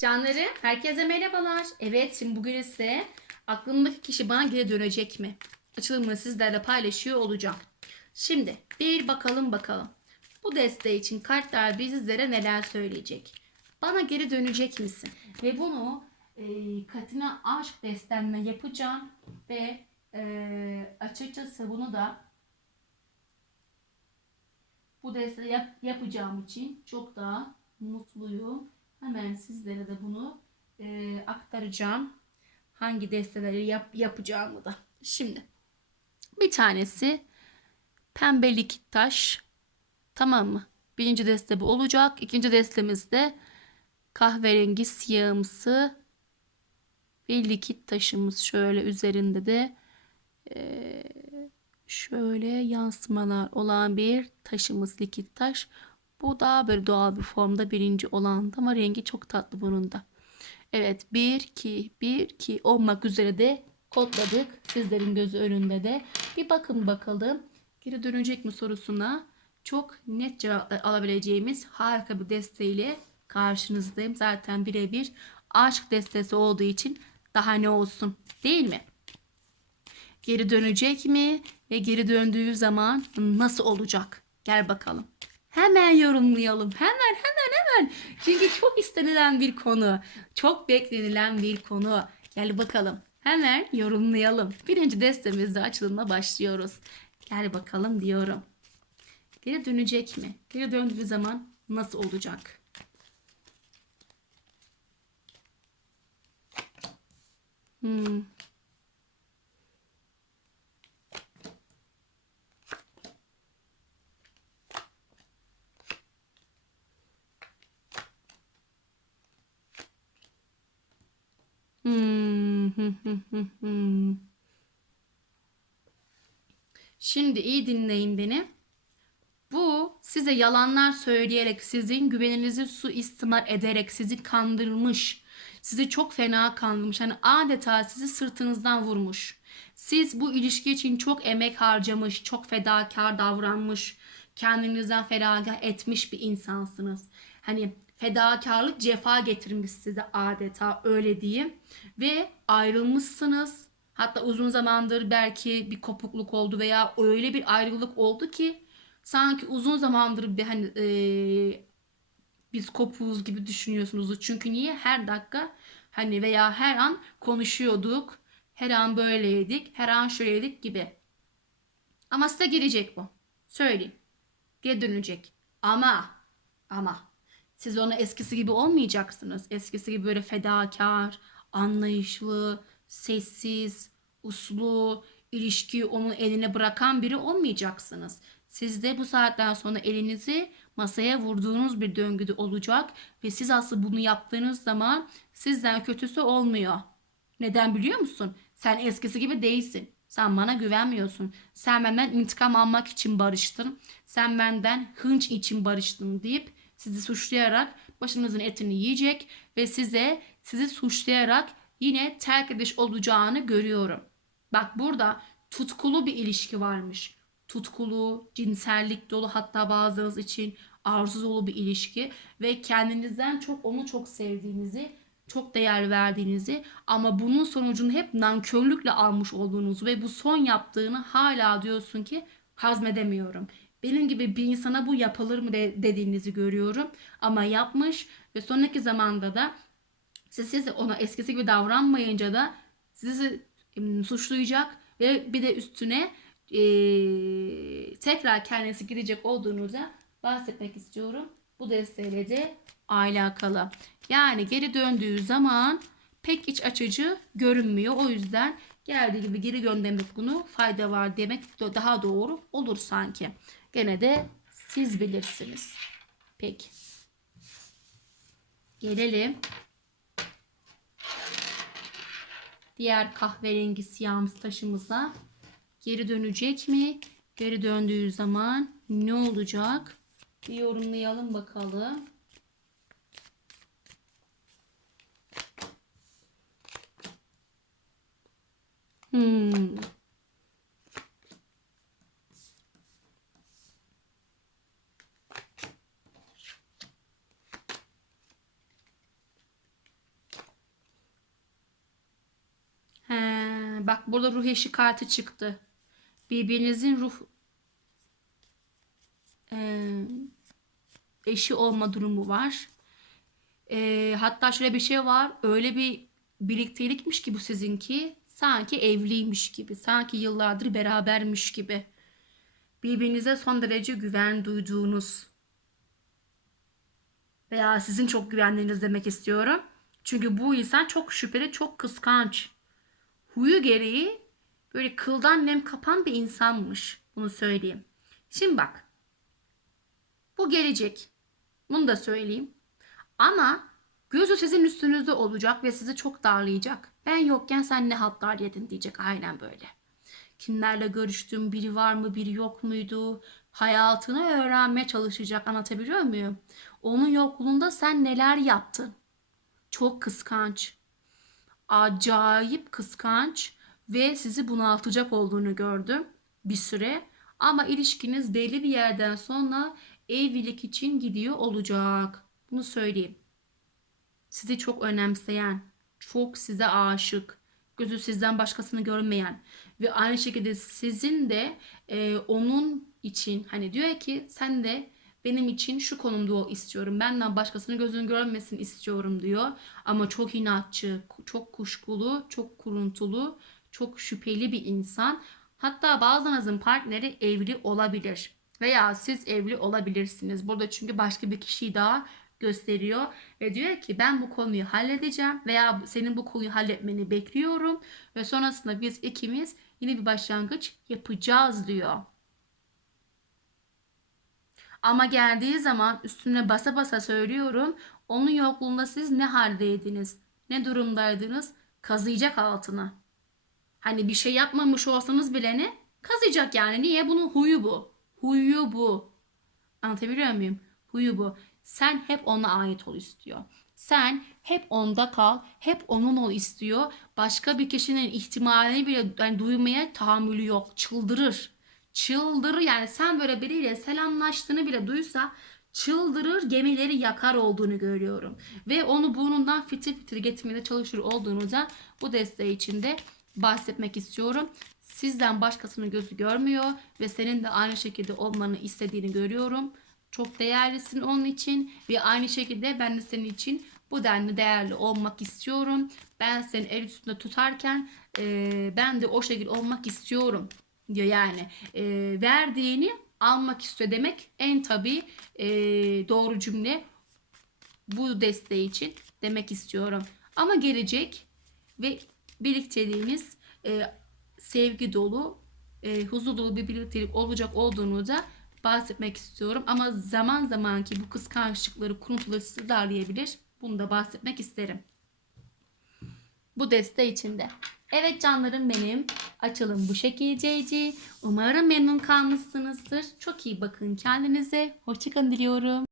Canları, herkese merhabalar. Evet, şimdi bugün ise aklımdaki kişi bana geri dönecek mi? Açılımını sizlerle paylaşıyor olacağım. Şimdi bir bakalım bakalım. Bu desteği için kartlar bizlere neler söyleyecek? Bana geri dönecek misin? Ve bunu e, Katina aşk destemle yapacağım ve e, açıkçası bunu da bu desteği yap- yapacağım için çok daha mutluyum. Hemen sizlere de bunu e, aktaracağım. Hangi desteleri yap, yapacağımı da. Şimdi bir tanesi pembelik taş. Tamam mı? Birinci deste bu olacak. İkinci destemiz de kahverengi siyahımsı bir likit taşımız. Şöyle üzerinde de e, şöyle yansımalar olan bir taşımız likit taş. Bu daha böyle doğal bir formda birinci olan ama rengi çok tatlı bunun da. Evet 1 2 1 2 olmak üzere de kodladık. Sizlerin gözü önünde de. Bir bakın bakalım geri dönecek mi sorusuna çok net cevaplar alabileceğimiz harika bir desteğiyle karşınızdayım. Zaten birebir aşk destesi olduğu için daha ne olsun değil mi? Geri dönecek mi ve geri döndüğü zaman nasıl olacak? Gel bakalım. Hemen yorumlayalım. Hemen hemen hemen. Çünkü çok istenilen bir konu. Çok beklenilen bir konu. Gel bakalım. Hemen yorumlayalım. Birinci destemizde açılımla başlıyoruz. Gel bakalım diyorum. Geri dönecek mi? Geri döndüğü zaman nasıl olacak? Hmm. Şimdi iyi dinleyin beni. Bu size yalanlar söyleyerek, sizin güveninizi suistimal ederek sizi kandırmış. Sizi çok fena kandırmış. Hani adeta sizi sırtınızdan vurmuş. Siz bu ilişki için çok emek harcamış, çok fedakar davranmış, kendinizden feragat etmiş bir insansınız. Hani fedakarlık cefa getirmiş size adeta öyle diyeyim. Ve ayrılmışsınız. Hatta uzun zamandır belki bir kopukluk oldu veya öyle bir ayrılık oldu ki sanki uzun zamandır bir hani eee, biz kopuğuz gibi düşünüyorsunuz. Çünkü niye? Her dakika hani veya her an konuşuyorduk. Her an böyleydik. Her an şöyleydik gibi. Ama size gelecek bu. Söyleyeyim. Geri dönecek. Ama ama siz ona eskisi gibi olmayacaksınız. Eskisi gibi böyle fedakar, anlayışlı, sessiz, uslu, ilişkiyi onun eline bırakan biri olmayacaksınız. Siz de bu saatten sonra elinizi masaya vurduğunuz bir döngüde olacak ve siz aslında bunu yaptığınız zaman sizden kötüsü olmuyor. Neden biliyor musun? Sen eskisi gibi değilsin. Sen bana güvenmiyorsun. Sen benden intikam almak için barıştın. Sen benden hınç için barıştın deyip sizi suçlayarak başınızın etini yiyecek ve size sizi suçlayarak yine terk ediş olacağını görüyorum. Bak burada tutkulu bir ilişki varmış. Tutkulu, cinsellik dolu hatta bazılarınız için arzu dolu bir ilişki ve kendinizden çok onu çok sevdiğinizi, çok değer verdiğinizi ama bunun sonucunu hep nankörlükle almış olduğunuzu ve bu son yaptığını hala diyorsun ki hazmedemiyorum. Benim gibi bir insana bu yapılır mı de- dediğinizi görüyorum ama yapmış ve sonraki zamanda da siz, siz ona eskisi gibi davranmayınca da sizi suçlayacak ve bir de üstüne eee, tekrar kendisi gidecek olduğunuza bahsetmek istiyorum. Bu desteğiyle de alakalı. Yani geri döndüğü zaman pek iç açıcı görünmüyor. O yüzden geldiği gibi geri göndermek bunu fayda var demek de daha doğru olur sanki. Gene de siz bilirsiniz. Peki. Gelelim diğer kahverengi siyahımız taşımıza geri dönecek mi? Geri döndüğü zaman ne olacak? Bir yorumlayalım bakalım. Hmm. Bak burada ruh eşi kartı çıktı. Birbirinizin ruh eee, eşi olma durumu var. Eee, hatta şöyle bir şey var. Öyle bir birliktelikmiş ki bu sizinki. Sanki evliymiş gibi. Sanki yıllardır berabermiş gibi. Birbirinize son derece güven duyduğunuz veya sizin çok güvendiğiniz demek istiyorum. Çünkü bu insan çok şüpheli, çok kıskanç. Huyu gereği böyle kıldan nem kapan bir insanmış. Bunu söyleyeyim. Şimdi bak. Bu gelecek. Bunu da söyleyeyim. Ama gözü sizin üstünüzde olacak ve sizi çok darlayacak. Ben yokken sen ne hatlar yedin diyecek. Aynen böyle. Kimlerle görüştüm, biri var mı, biri yok muydu? Hayatını öğrenmeye çalışacak. Anlatabiliyor muyum? Onun yokluğunda sen neler yaptın? Çok kıskanç. Acayip kıskanç ve sizi bunaltacak olduğunu gördüm bir süre. Ama ilişkiniz belli bir yerden sonra evlilik için gidiyor olacak. Bunu söyleyeyim. Sizi çok önemseyen, çok size aşık, gözü sizden başkasını görmeyen ve aynı şekilde sizin de e, onun için hani diyor ki sen de benim için şu konumda ol istiyorum. Benden başkasını gözünü görmesin istiyorum diyor. Ama çok inatçı, çok kuşkulu, çok kuruntulu, çok şüpheli bir insan. Hatta bazılarınızın partneri evli olabilir. Veya siz evli olabilirsiniz. Burada çünkü başka bir kişiyi daha gösteriyor. Ve diyor ki ben bu konuyu halledeceğim. Veya senin bu konuyu halletmeni bekliyorum. Ve sonrasında biz ikimiz yine bir başlangıç yapacağız diyor. Ama geldiği zaman üstüne basa basa söylüyorum. Onun yokluğunda siz ne haldeydiniz? Ne durumdaydınız? Kazıyacak altına. Hani bir şey yapmamış olsanız bile ne? Kazıyacak yani. Niye? Bunun huyu bu. Huyu bu. Anlatabiliyor muyum? Huyu bu. Sen hep ona ait ol istiyor. Sen hep onda kal, hep onun ol istiyor. Başka bir kişinin ihtimalini bile yani duymaya tahammülü yok. Çıldırır. Çıldırır yani sen böyle biriyle selamlaştığını bile duysa çıldırır gemileri yakar olduğunu görüyorum. Ve onu burnundan fitil fitil getirmeye çalışır olduğunu da bu desteği içinde bahsetmek istiyorum. Sizden başkasının gözü görmüyor ve senin de aynı şekilde olmanı istediğini görüyorum. Çok değerlisin onun için ve aynı şekilde ben de senin için bu denli değerli olmak istiyorum. Ben seni el üstünde tutarken e, ben de o şekilde olmak istiyorum diyor yani. E, verdiğini almak istiyor demek en tabi e, doğru cümle bu desteği için demek istiyorum. Ama gelecek ve birlikteliğiniz e, sevgi dolu, e, huzur dolu bir birliktelik olacak olduğunu da bahsetmek istiyorum. Ama zaman zaman ki bu kıskançlıkları, kuruntuları sizi darlayabilir. Bunu da bahsetmek isterim. Bu desteği içinde. Evet canlarım benim. Açalım bu şekildeydi. Umarım memnun kalmışsınızdır. Çok iyi bakın kendinize. Hoşçakalın diliyorum.